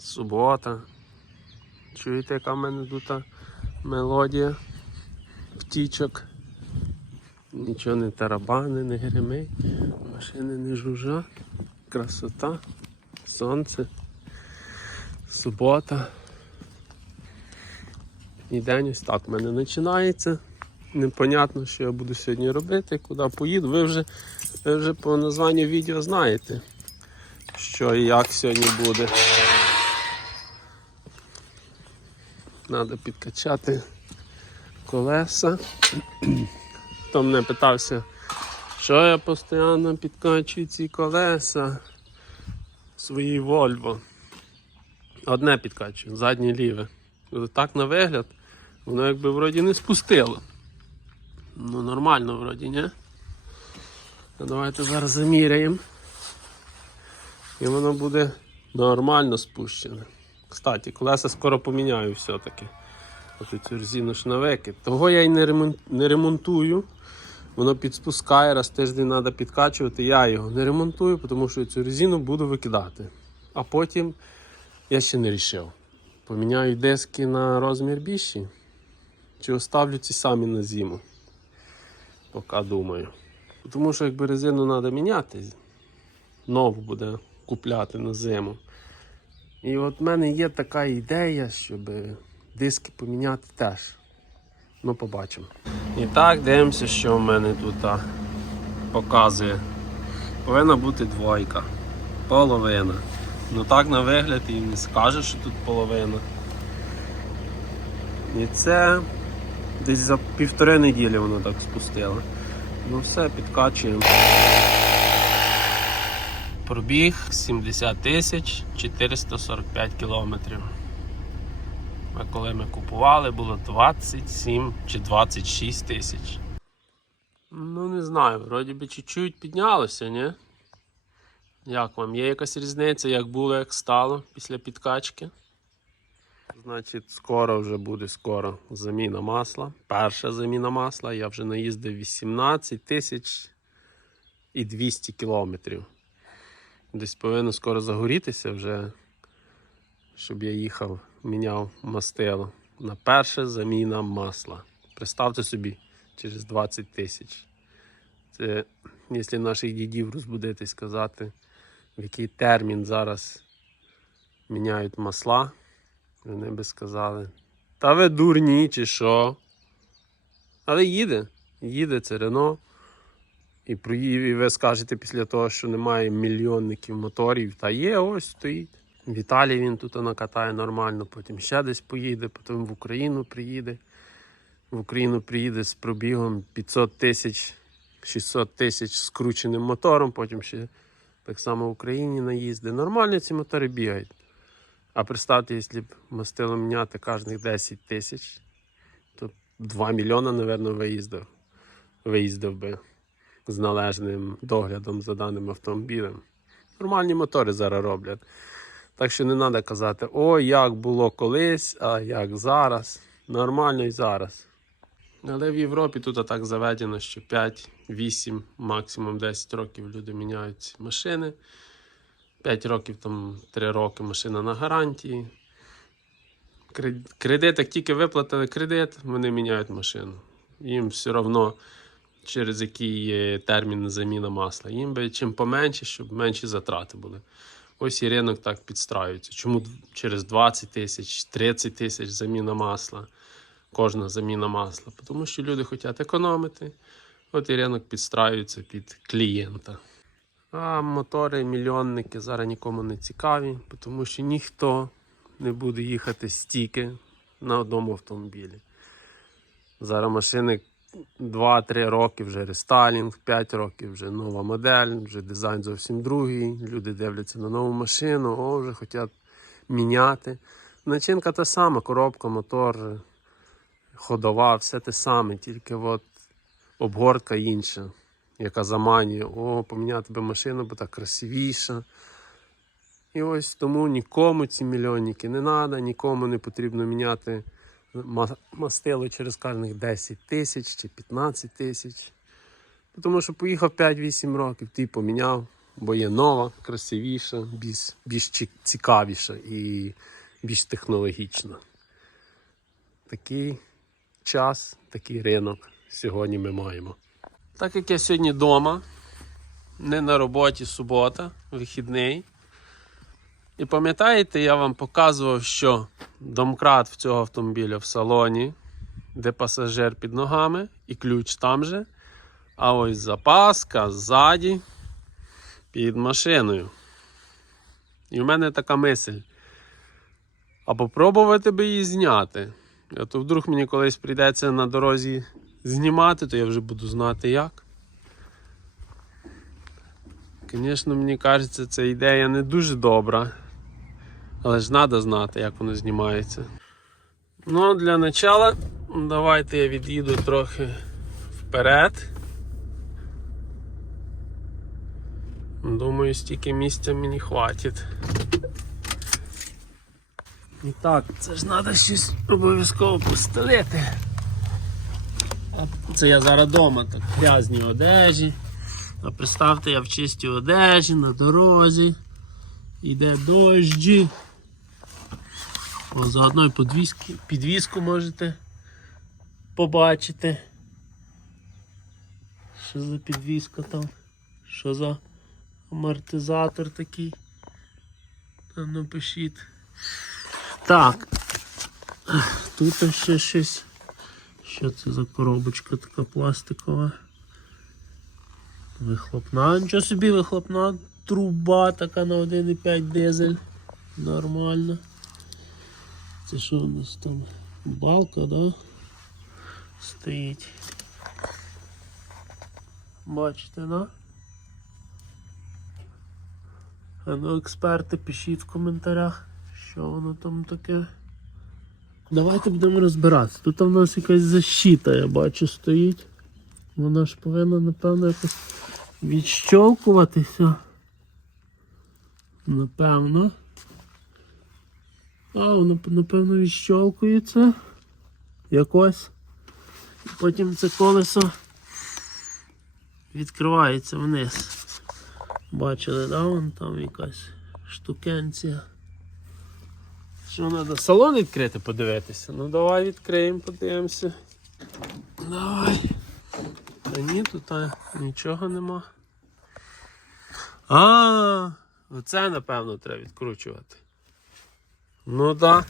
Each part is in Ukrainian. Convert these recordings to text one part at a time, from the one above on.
Субота. Чуєте, яка в мене тут мелодія птічок. Нічого не тарабани, не гримить, машини не жужжать. Красота, сонце, субота. І день ось так в мене починається. Непонятно, що я буду сьогодні робити, куди поїду. Ви вже, ви вже по названню відео знаєте, що і як сьогодні буде. Треба підкачати колеса. Хто мене питався, що я постійно підкачую ці колеса свої Volvo. Одне підкачую, заднє ліве. Так на вигляд, воно якби вроді не спустило. Ну нормально вроді, ні? Давайте зараз заміряємо. І воно буде нормально спущене. Кстати, колеса скоро поміняю все-таки. От цю резину ж. Того я й не, ремонтую. Воно підспускає, раз тиждень треба підкачувати. Я його не ремонтую, тому що цю резину буду викидати. А потім я ще не вирішив. Поміняю диски на розмір більші. Чи оставлю ці самі на зиму. Поки думаю. Тому що якби резину треба міняти, нову буде купляти на зиму. І от в мене є така ідея, щоб диски поміняти теж. Ну, побачимо. І так, дивимося, що в мене тут показує. Повинна бути двойка. Половина. Ну так на вигляд і не скаже, що тут половина. І це десь за півтори неділі воно так спустило. Ну все, підкачуємо. Пробіг 70 тисяч 445 кілометрів. А коли ми купували, було 27 чи 26 тисяч. Ну, не знаю, вроді би чуть-чуть піднялося, ні? Як вам? Є якась різниця, як було, як стало після підкачки? Значить, скоро вже буде скоро заміна масла. Перша заміна масла. Я вже наїздив 18 тисяч і 200 кілометрів. Десь повинно скоро загорітися вже, щоб я їхав, міняв мастило. На перша заміна масла. Представте собі, через 20 тисяч. Це, якщо наших дідів розбудити і сказати, в який термін зараз міняють масла, вони би сказали, та ви дурні чи що. Але їде, їде це Рено. І, проїв, і ви скажете після того, що немає мільйонників моторів, та є, ось стоїть. В Італії він тут накатає нормально, потім ще десь поїде, потім в Україну приїде. В Україну приїде з пробігом 500 тисяч, 600 тисяч скрученим мотором, потім ще так само в Україні наїзди. Нормально ці мотори бігають. А представте, якщо б мастило міняти кожних 10 тисяч, то 2 мільйони, мабуть, виїздив, виїздив би з належним доглядом за даним автомобілем. Нормальні мотори зараз роблять. Так що не треба казати, ой, як було колись, а як зараз. Нормально і зараз. Але в Європі тут так заведено, що 5, 8, максимум 10 років люди міняють машини. 5 років, там 3 роки машина на гарантії. Кредит, як тільки виплатили кредит, вони міняють машину. Їм все одно через який є термін заміна масла. Їм би чим поменше, щоб менші затрати були. Ось і ринок так підстраюється. Чому через 20 тисяч, 30 тисяч заміна масла, кожна заміна масла? Тому що люди хочуть економити. От і ринок підстраюється під клієнта. А мотори, мільйонники зараз нікому не цікаві, тому що ніхто не буде їхати стільки на одному автомобілі. Зараз машини 2-3 роки вже рестайлінг, 5 років вже нова модель, вже дизайн зовсім другий. Люди дивляться на нову машину, о, вже хочуть міняти. Начинка та сама, коробка, мотор, ходова, все те саме, тільки от обгортка інша, яка заманює, о, поміняти би машину, бо так красивіша. І ось тому нікому ці мільйонники не треба, нікому не потрібно міняти ма- мастило через кожних 10 тисяч чи 15 тисяч. Тому що поїхав 5-8 років, ти поміняв, бо є нова, красивіша, більш, більш цікавіша і більш технологічна. Такий час, такий ринок сьогодні ми маємо. Так як я сьогодні вдома, не на роботі субота, вихідний. І пам'ятаєте, я вам показував, що домкрат в цього автомобіля в салоні, де пасажир під ногами і ключ там же. А ось запаска ззаді під машиною. І в мене така мисль. А попробувати би її зняти. А то вдруг мені колись прийдеться на дорозі знімати, то я вже буду знати як. Звісно, мені кажеться, ця ідея не дуже добра. Але ж треба знати, як воно знімається. Ну, для начала давайте я від'їду трохи вперед. Думаю, стільки місця мені хватить. І так, це ж треба щось обов'язково постелити. Це я зараз вдома, так грязні одежі. А представте, я в чистій одежі на дорозі. Іде дощі. О, заодно і подвіски, підвіску можете побачити. Що за підвіска там? Що за амортизатор такий? А ну пишіть. Так. Тут ще щось. Що це за коробочка така пластикова? Вихлопна, нічого собі вихлопна труба така на 1,5 дизель. Нормально. Це що у нас там? Балка, да? Стоїть. Бачите, да? А ну, експерти, пишіть в коментарях, що воно там таке. Давайте будемо розбиратися. Тут у нас якась защита, я бачу, стоїть. Вона ж повинна, напевно, якось відщолкуватися. Напевно. А, воно, напевно, відщолкується. Якось. Потім це колесо відкривається вниз. Бачили, да? Вон там якась штукенція. Що треба салон відкрити, подивитися? Ну давай відкриємо, подивимося. Давай. Та ні, тут нічого нема. А, оце напевно треба відкручувати. Ну так.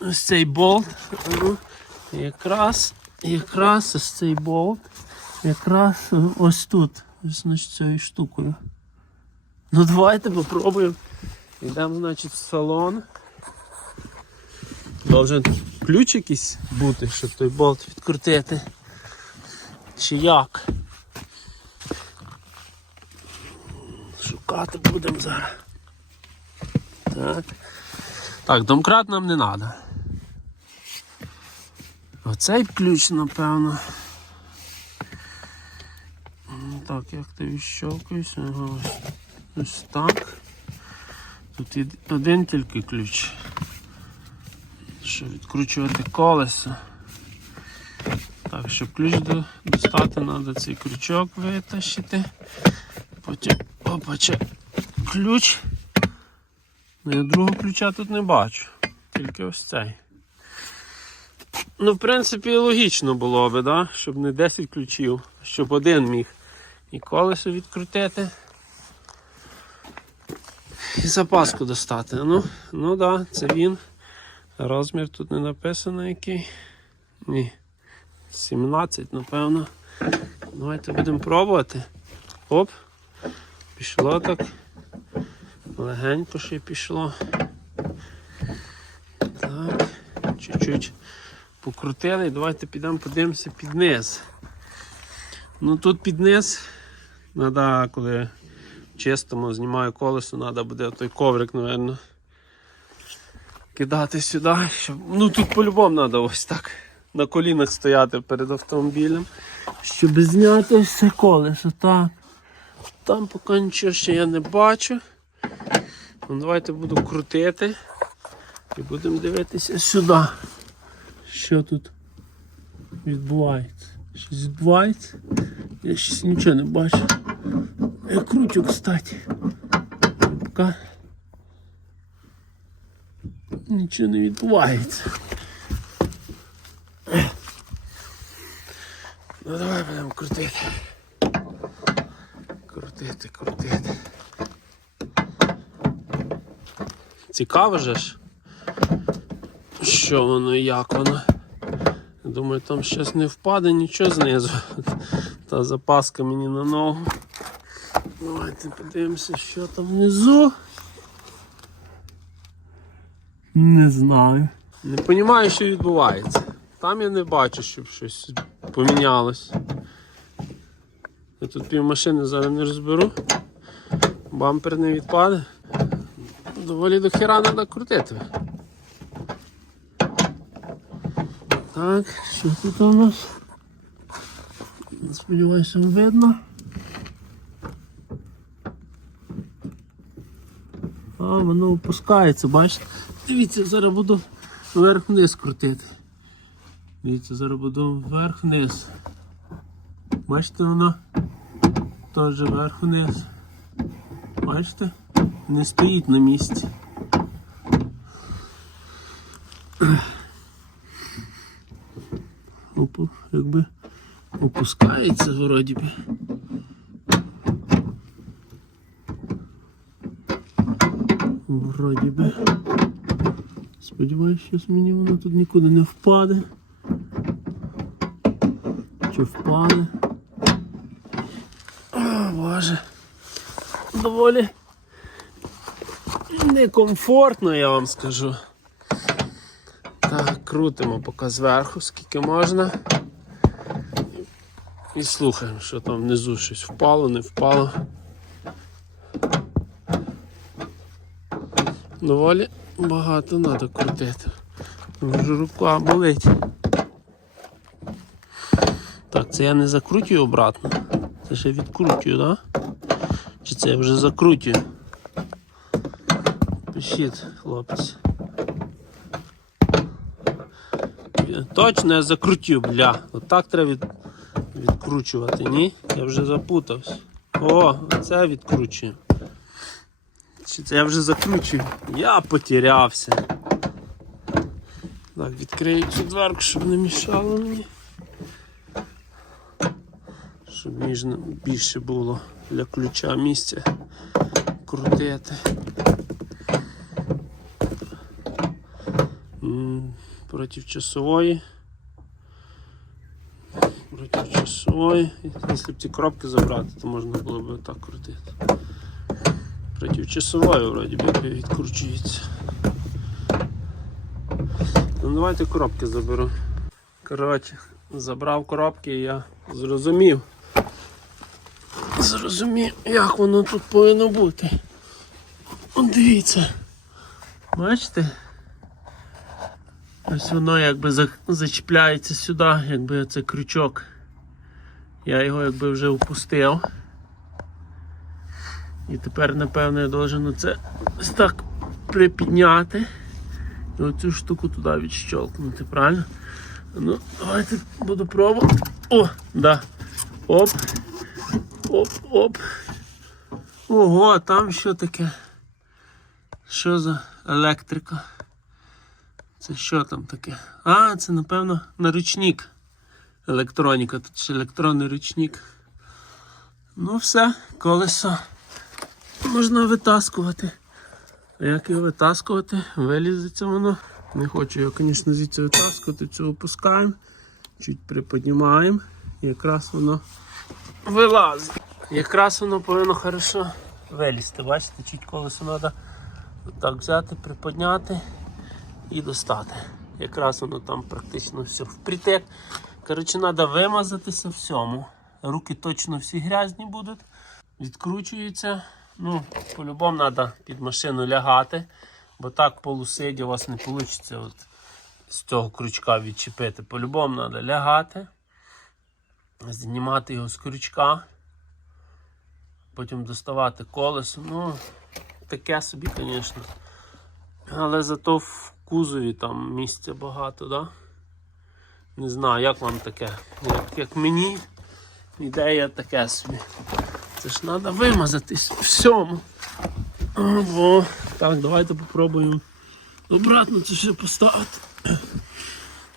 Да. Ось цей болт. ну, Якраз, якраз ось цей болт. Якраз ось тут. Значить цією штукою. Ну давайте попробуємо. Йдемо, значить, в салон. Должен ключ якийсь бути, щоб той болт відкрутити. Чи як? Шукати будемо зараз. Так. Так, домкрат нам не треба. Оцей ключ, напевно. Ну, Так, як ти відщелкуєшся? Ага, ось, ось так. Тут один тільки ключ. Щоб відкручувати колесо. Так, щоб ключ достати, треба цей крючок витащити. Потім опаче ключ. Ну, я другого ключа тут не бачу. Тільки ось цей. Ну, в принципі, логічно було би, да? щоб не 10 ключів, щоб один міг і колесо відкрутити. І запаску достати. Ну, ну да, це він. Розмір тут не написано який. Ні. 17, напевно. Давайте будемо пробувати. Оп. Пішло так. Легенько ще пішло. Так. Чуть-чуть покрутили. Давайте підемо подивимося під низ. Ну тут під низ. Треба, коли чистимо, знімаю колесо, треба буде той коврик, напевно, кидати сюди. Щоб... Ну тут по-любому треба ось так на колінах стояти перед автомобілем, щоб зняти все колесо. Так. Там поки нічого ще я не бачу. Ну, давайте буду крутити і будемо дивитися сюди. Що тут відбувається? Щось відбувається? Я щось нічого не бачу. Я кручу, кстати. Поки нічого не відбувається. Ну давай будемо крутити. Крутити, крутити. Цікаво же ж, що воно і як воно. Думаю, там щось не впаде нічого знизу. Та запаска мені на ногу. Давайте подивимося, що там внизу. Не знаю. Не розумію, що відбувається. Там я не бачу, щоб щось помінялось. Я тут пів машини зараз не розберу. Бампер не відпаде. Доволі до хера треба крутити. Так, що тут у нас? Сподіваюся, видно. А, воно опускається, бачите? Дивіться, зараз буду вверх-вниз крутити. Дивіться, зараз буду вверх-вниз. Бачите, воно теж вверх-вниз. Бачите? Не стоїть на місці. Опу, якби опускається вроді би. Вроді би. Сподіваюсь, що мені воно тут нікуди не впаде. Чи впаде? О, Боже. Доволі некомфортно, я вам скажу. Так, крутимо поки зверху, скільки можна. І слухаємо, що там внизу щось впало, не впало. Доволі багато треба крутити. Вже рука болить. Так, це я не закрутюю обратно. Це ще відкручую, так? Да? Чи це я вже закрутюю? Пишіть, хлопці. Точно я закрутив, бля. Отак треба від... відкручувати, ні? Я вже запутався. О, це відкручую. Чи це я вже закручую? Я потерявся. Так, відкрию цю дверку, щоб не мішало мені. Щоб більше було для ключа місця крутити. Проти часової. Проти часової. Якщо б ці коробки забрати, то можна було б так крутити. Проти часової вроді якби відкручується. Ну давайте коробки заберу. Коротше, забрав коробки і я зрозумів. Зрозумів, як воно тут повинно бути. От дивіться. Бачите? Ось воно якби зачіпляється сюди, якби це крючок. Я його якби вже опустив. І тепер, напевно, я должен це ось так припідняти. І оцю штуку туди відщолкнути, правильно? Ну, давайте буду пробувати. О, да. Оп. Оп, оп. Ого, там що таке? Що за електрика? Це що там таке? А, це напевно наручник. Електроніка, тут ще електронний ручник. Ну все, колесо можна витаскувати. А як його витаскувати? Вилізеться воно. Не хочу його, звісно, звідси витаскувати, цю опускаємо, чуть приподнімаємо. Якраз воно вилазить. Якраз воно повинно хорошо вилізти. Бачите, чуть колесо треба так взяти, приподняти і достати. Якраз воно там практично все впритек. Коротше, треба вимазатися всьому. Руки точно всі грязні будуть. Відкручується. Ну, по-любому треба під машину лягати, бо так полусидя у вас не вийде от з цього крючка відчепити. По-любому треба лягати, знімати його з крючка, потім доставати колесо. Ну, таке собі, звісно. Але зато в кузові там місця багато, да? Не знаю, як вам таке. Як, як мені ідея таке собі. Це ж треба вимазатись всьому. Ого. Так, давайте попробуємо обратно це все поставити.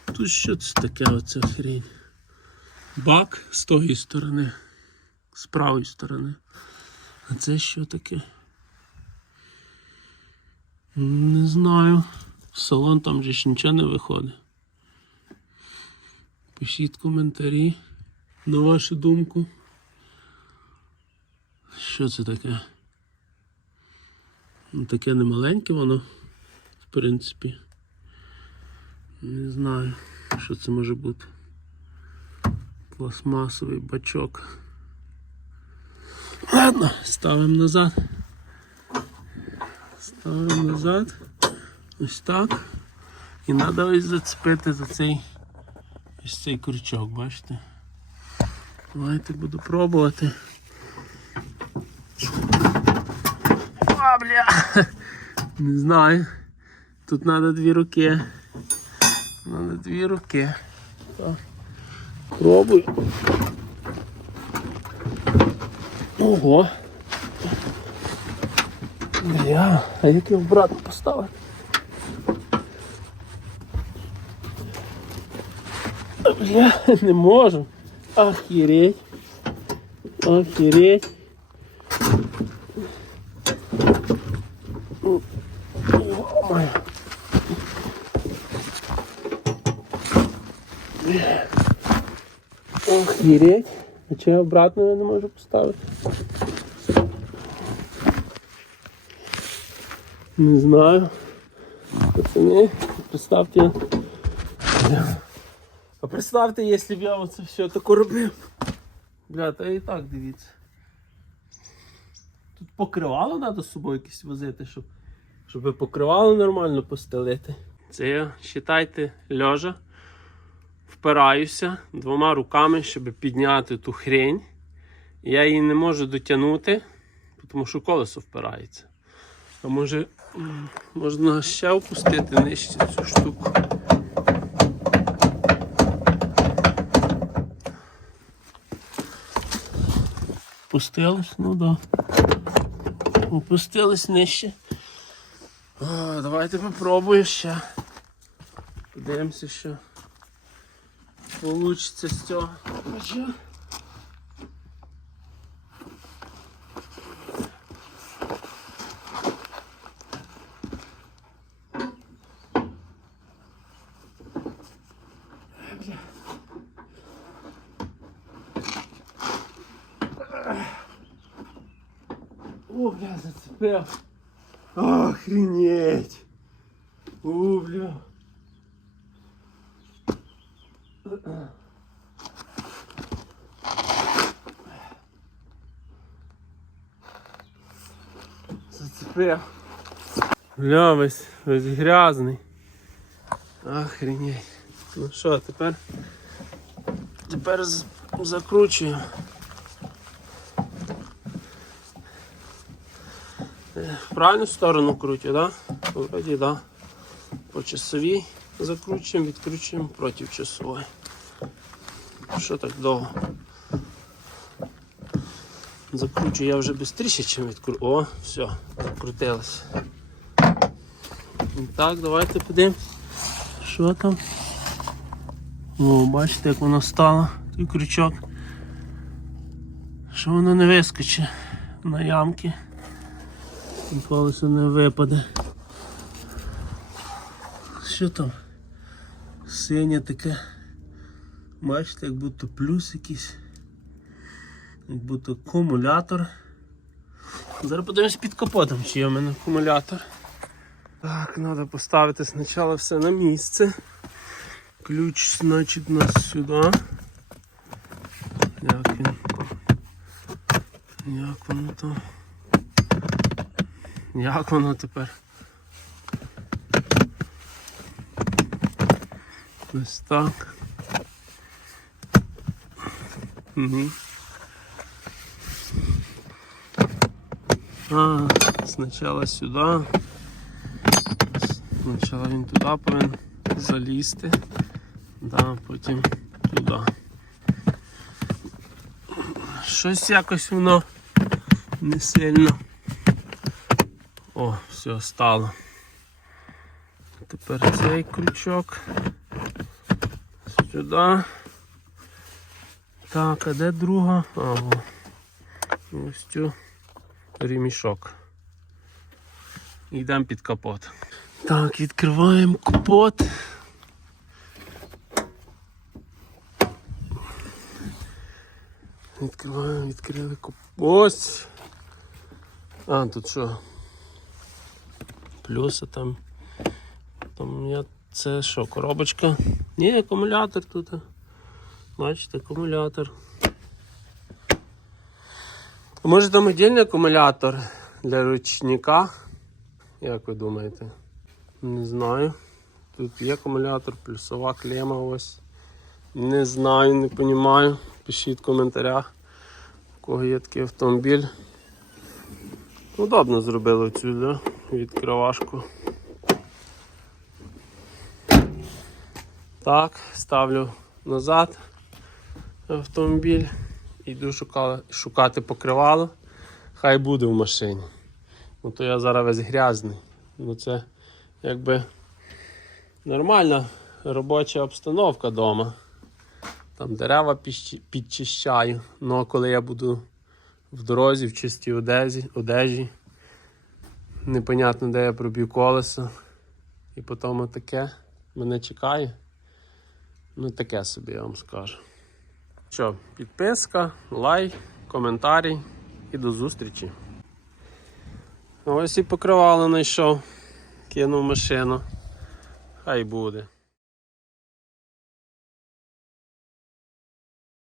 Тут що це таке оця хрень? Бак з тої сторони, з правої сторони. А це що таке? Не знаю. Салон там же ж нічого не виходить. Пишіть коментарі на вашу думку. Що це таке? Ну, таке не маленьке воно, в принципі. Не знаю, що це може бути. Пластмасовий бачок. Ладно, ставимо назад. Ставимо назад. Ось так. І треба ось зацепити за цей ось цей крючок, бачите? Давайте буду пробувати. А, бля. Не знаю. Тут треба дві руки. Надо дві руки. Так. Пробую. Ого. Бля, а як його обратно поставити? Бля, не можу. Охереть. Охереть. Ё-моё. Охереть. А чи обратно я не можу поставити? Не знаю. Пацани, представте. Представте, якщо б я оце все таке робив. Бля, та і так дивіться. Тут покривало треба з собою якесь возити, щоб, щоб покривало нормально постелити. Це я, вважайте, льожа. Впираюся двома руками, щоб підняти ту хрень. Я її не можу дотягнути, тому що колесо впирається. А може можна ще опустити нижче цю штуку. Опустилось, ну да. Опустились нижче. О, давайте попробую ще. Подивимося, що вийде з цього. О, бля, зацепив. Охренеть. О, бля. Зацепив. Бля, весь, весь грязний. Охренеть. Ну що, тепер? Тепер з- закручую. Е, В правильну сторону крутю, да? Вроді, да. По часовій закручуємо, відкручуємо проти часової. Що так довго? Закручую я вже швидше, ніж відкручу. О, все, закрутилось. Так, давайте подивимось. Що там? О, бачите, як воно стало, той крючок. Що воно не вискочить на ямки. Колесо не випаде. Що там? Синє таке. Бачите, як будто плюс якийсь. Як будто акумулятор. Зараз подивимось під капотом, чи є в мене акумулятор. Так, треба поставити спочатку все на місце. Ключ, значить, нас сюди. Як він? Як воно там? Як воно тепер? Ось так. Угу. А, спочатку сюди. Спочатку він туди повинен залізти. Да, потім туди. Щось якось воно Не сильно. О, все, стало. Тепер цей крючок. Сюди. Так, а де друга? Ага. Ось цю ремішок. Йдемо під капот. Так, відкриваємо капот. Відкриваємо, відкрили капот. Ось. А, тут що? Плюси там. Там я. Це що, коробочка? Ні, акумулятор тут. Бачите, акумулятор. Може там віддільний акумулятор для ручника? Як ви думаєте? Не знаю. Тут є акумулятор, плюсова клема ось. Не знаю, не розумію. Пишіть в коментарях, у кого є такий автомобіль. Удобно зробили цю да? відкривашку. Так, ставлю назад автомобіль. Йду шука- шукати покривало. Хай буде в машині. Ну то я зараз весь грязний. Ну це якби нормальна робоча обстановка вдома. Там дерева підчищаю. Ну коли я буду в дорозі, в чистій одежі, одежі непонятно, де я проб'ю колесо. І потім таке мене чекає. Ну таке собі я вам скажу. Що, підписка, лайк, коментарі і до зустрічі. Ось і покривало знайшов. Кинув машину. Хай буде.